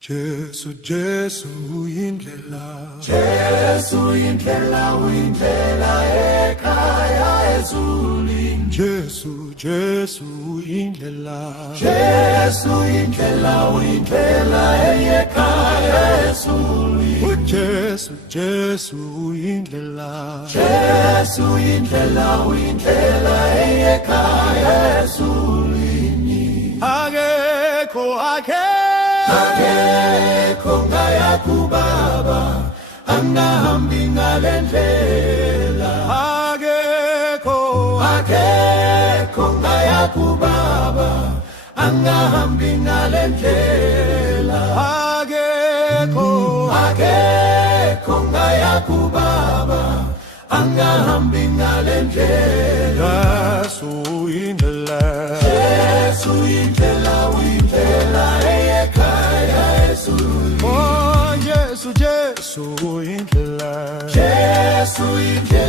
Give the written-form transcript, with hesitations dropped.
Jesu, Jesu indlela, Jesu indlela, indlela ekhaya ezulwini. Jesu, Jesu indlela, Jesu indlela, indlela ekhaya ezulwini. Jesu, Jesu indlela, Jesu indlela, indlela ekhaya ezulwini. Akekho ngaya kubaba angahambi ngale ndlela. Akekho ngaya kubaba angahambi ngale ndlela. Akekho ngaya kubaba angahambi ngale ndlela. Jesu indlela, Jesu indlela, indlela ekhaya ezulwini. oh Jesu, Jesu indlela, Jesu indlela.